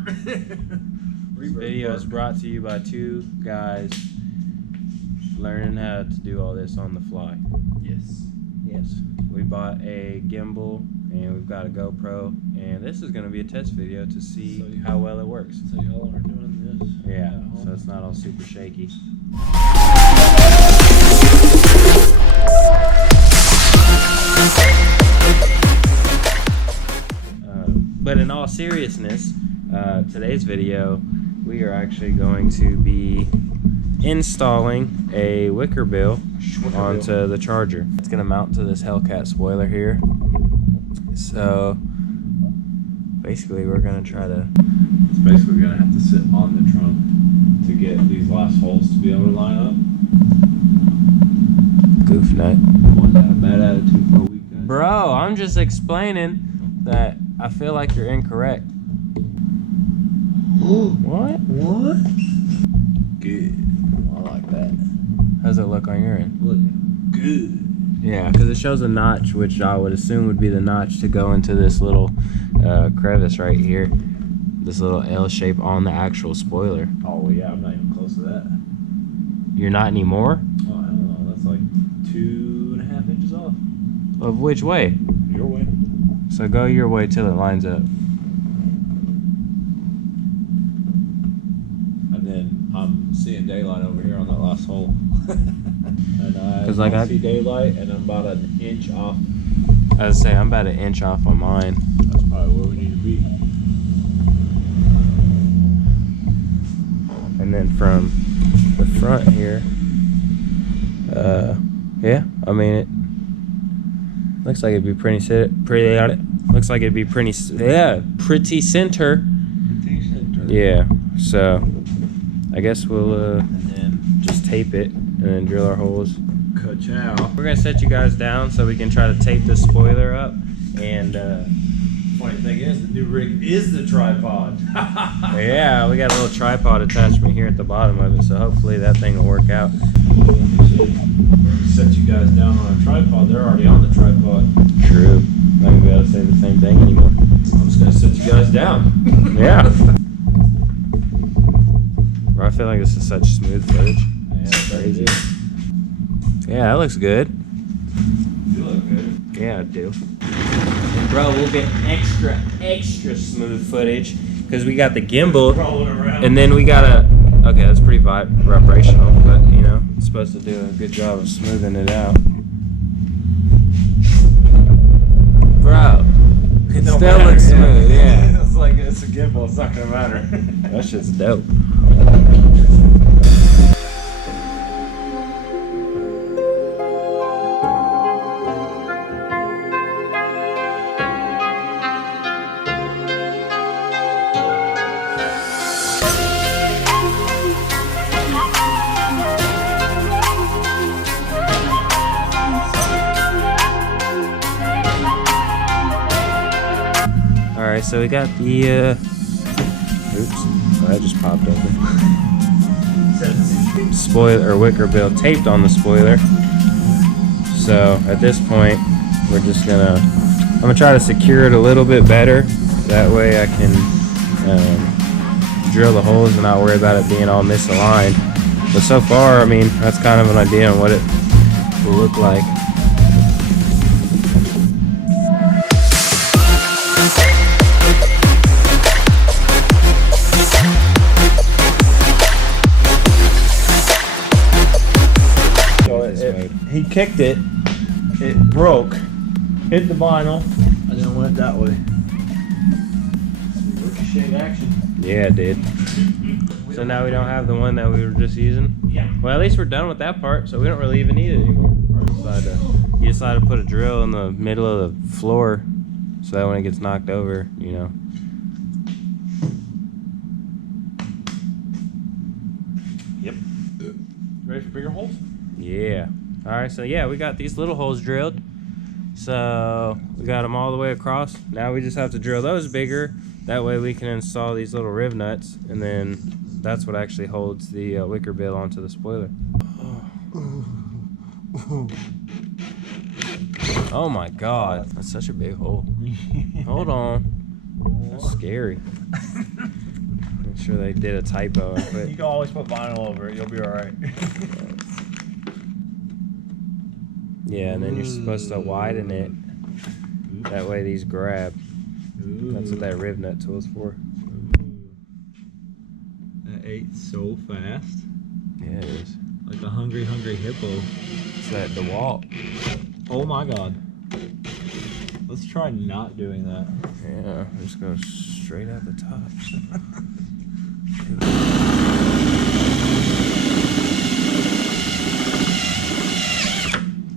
This video is brought to you by two guys learning how to do all this on the fly. Yes. Yes. We bought a gimbal and we've got a GoPro, and this is going to be a test video to see how well it works. So y'all are doing this. Yeah, so it's not all super shaky. But in all seriousness, today's video, we are actually going to be installing a Wickerbill onto the charger. It's going to mount to this Hellcat spoiler here. So basically we're going to try to... It's basically going to have to sit on the trunk to get these last holes to be able to line up. Goof nut. One bad attitude for a week, guys. Bro, I'm just explaining that I feel like you're incorrect. What? What? Good. I like that. How's it look on your end? Looking good. Yeah, because it shows a notch, which I would assume would be the notch to go into this little crevice right here. This little L shape on the actual spoiler. Oh, well, yeah, I'm not even close to that. You're not anymore? Oh, I don't know. That's like 2.5 inches off. Of which way? Your way. So go your way till it lines up. And then I'm seeing daylight over here on that last hole. And I see daylight, and I'm about an inch off. I was say I'm about an inch off on mine. That's probably where we need to be. And then from the front here, yeah, I mean it looks like it'd be pretty looks like it'd be pretty center. Yeah, so I guess we'll And then just tape it and then drill our holes. ka-chow. We're gonna set you guys down so we can try to tape this spoiler up. And Funny thing is, the new rig is the tripod. yeah, we got a little tripod attachment here at the bottom of it, so hopefully that thing will work out. Set you guys down on a tripod. They're already on the tripod. True. Not gonna be able to say the same thing anymore. I'm just gonna set you guys down. Yeah. Bro, I feel like this is such smooth footage. Yeah, It's crazy. crazy. Yeah, that looks good. You look good. Yeah, I do. And bro, we'll get extra smooth footage because we got the gimbal, Rolling around. and then we got a. Okay, that's pretty vibrational, but you know, it's supposed to do a good job of smoothing it out. Bro, it don't still matter, looks smooth. Yeah, It's like, it's a gimbal. It's not gonna matter. that shit's dope. Alright, so we got the, oops, oh, that just popped open. Spoiler, or Wickerbill taped on the spoiler. So, at this point, we're just gonna, I'm gonna try to secure it a little bit better. That way I can drill the holes and not worry about it being all misaligned. But so far, I mean, that's kind of an idea on what it will look like. He kicked it, it broke, hit the vinyl, and then went that way. Ricochet action. Yeah, it did. So now we don't have the one that we were just using? Yeah. Well, at least we're done with that part, so we don't really even need it anymore. You decide to put a drill in the middle of the floor so that when it gets knocked over, you know. Yep. Ready for bigger holes? Yeah. Alright, so yeah, we got these little holes drilled. So we got them all the way across. Now we just have to drill those bigger. That way we can install these little riv nuts, and then that's what actually holds the Wickerbill onto the spoiler. Oh my god, that's such a big hole. Hold on. That's scary. sure they did a typo. You can always put vinyl over it. You'll be all right. Yeah, and then you're supposed to widen it. That way these grab. That's what that riv nut tool's for. That ate so fast. Yeah, it is. Like a hungry hippo. It's that DeWalt. Oh my god. Let's try not doing that. Yeah, just go straight out the top.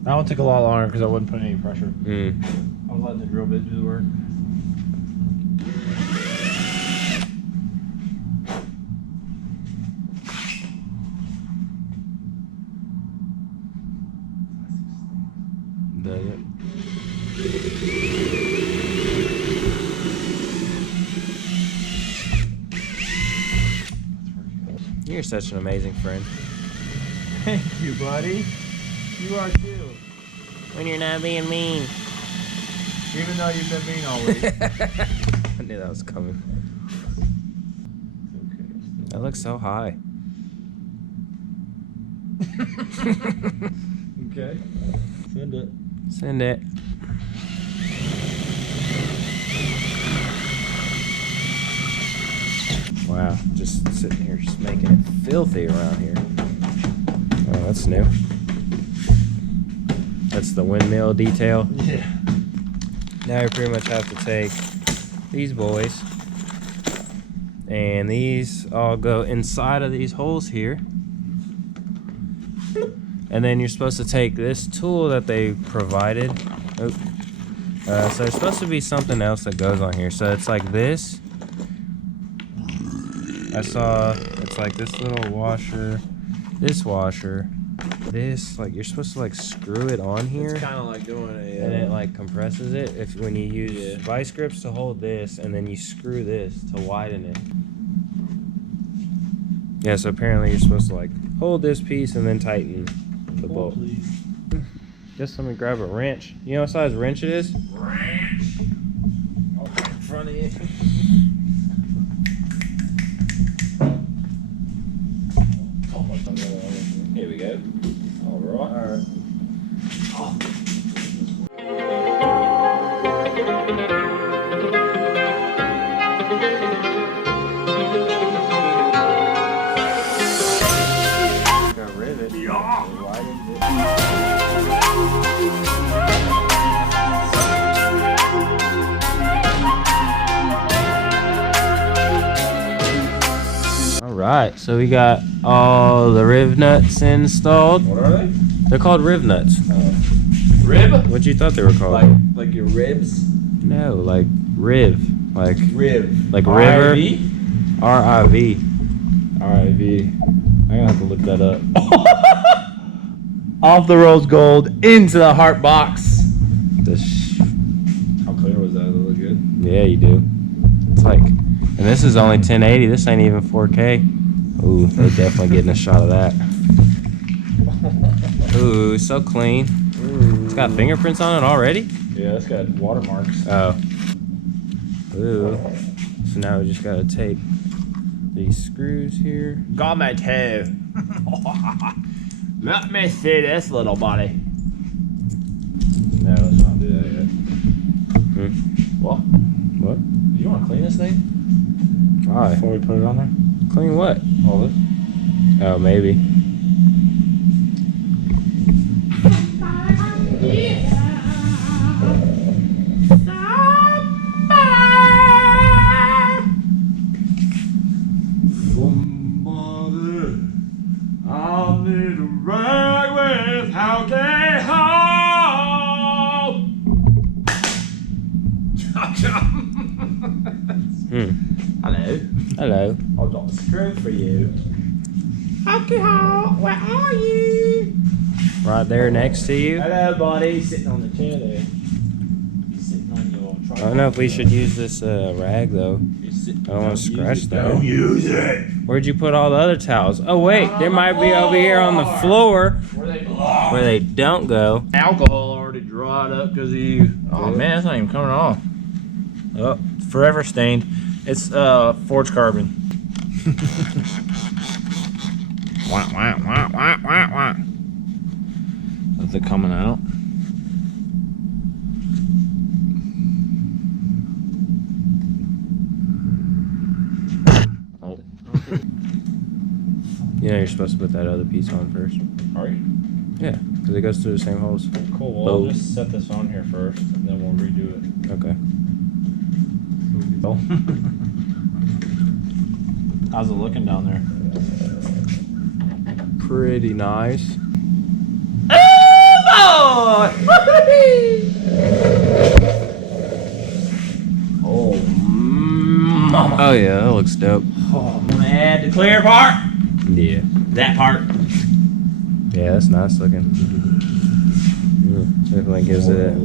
That one took a lot longer because I wouldn't put any pressure. Mm. I was letting the drill bit do the work. Does it? You're such an amazing friend. Thank you, buddy. You are too. When you're not being mean. Even though you've been mean all week. I knew that was coming. That looks so high. Okay. Send it. Send it. Wow, just sitting here just making it filthy around here. Oh, that's new. That's the windmill detail. Yeah. Now you pretty much have to take these boys, and these all go inside of these holes here. And then you're supposed to take this tool that they provided. Oh. So there's supposed to be something else that goes on here. So it's like this. I saw it's like this little washer, this washer, this, like you're supposed to like screw it on here. It's kind of like doing a... And it like compresses it if when you use vice grips to hold this, and then you screw this to widen it. Yeah, so apparently you're supposed to like hold this piece and then tighten the bolt. Just let me grab a wrench. You know what size wrench it is? Wrench! Oh, in front of you. Here we go. All right. Oh. Got rivet. Yeah. Alright, so we got all the riv nuts installed. What are they? They're called riv nuts. Rib? What you thought they were called? Like your ribs? No, like riv. Like Rib. like river. R-I-V? R-I-V. R-I-V. I'm gonna have to look that up. Off the rose gold into the heart box. How clear was that? Did it look good? Yeah, you do. It's like, and this is only 1080. This ain't even 4K. Ooh, they're definitely getting a shot of that. Ooh, so clean. It's got fingerprints on it already? Yeah, it's got watermarks. Oh. Ooh. So now we just gotta take these screws here. Got my toe. Let me see this little buddy. No, let's not do that yet. What? What? Do you want to clean this thing? Why? Before we put it on there? Clean what? All this? Oh, maybe. I'll need a rag with Hellcat home. Hello. Hello. I've got a screw for you. Alcohol, where are you? Right there next to you. Hello, buddy. Sitting on the chair there. He's sitting on your I don't know if we should use this rag though. I don't want to scratch that. Don't use it. Where'd you put all the other towels? Oh wait, there might be over here on the floor Where they belong. where they don't go. Alcohol already dried up because of you. Oh man, it's not even coming off. Oh, forever stained. It's forged carbon. Wah, wah, wah, wah, wah, wah. Is it coming out? Oh. You know you're supposed to put that other piece on first. Are you? Yeah, because it goes through the same holes. Cool. Well, I'll just set this on here first, and then we'll redo it. Okay. How's it looking down there? Pretty nice. Oh, mama. Oh yeah, that looks dope. Oh, I'm gonna add the clear part. Yeah. That part. Yeah, that's nice looking. Definitely gives it a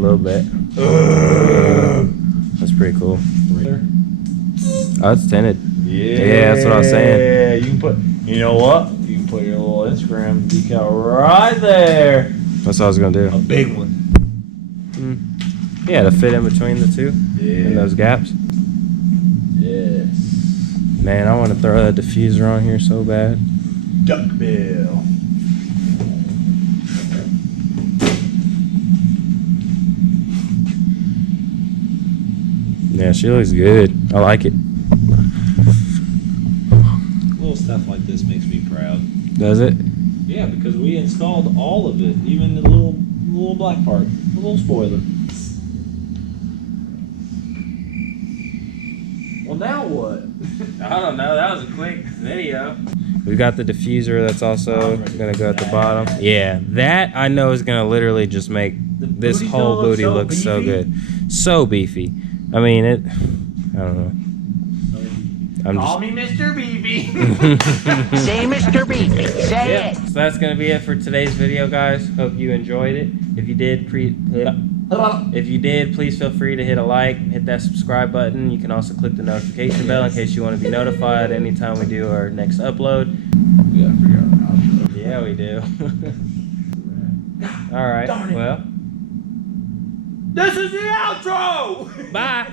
little bit. That's pretty cool. Oh, it's tinted. Yeah, that's what I was saying. Yeah, you can put. You know what? You can put your little Instagram decal right there. That's what I was gonna do. A big one. Yeah, to fit in between the two. Yeah. In those gaps. Yes. Man, I want to throw that diffuser on here so bad. Duckbill. Yeah, she looks good. I like it. Little stuff like this makes me proud. Does it? Yeah, because we installed all of it, even the little black part, the little spoiler. Well, now what? I don't know. That was a quick video. We've got the diffuser that's also going to go at the bottom. Yeah, that I know is going to literally just make this whole booty look so good. So beefy. I mean, I don't know. Call me Mr. Beefy. Say Mr. Beefy. Say it. So that's going to be it for today's video, guys. Hope you enjoyed it. If you did, please feel free to hit a like, hit that subscribe button. You can also click the notification bell in case you want to be notified anytime we do our next upload. We gotta figure out an outro. Yeah, we do. All right. Well, This is the outro! bye.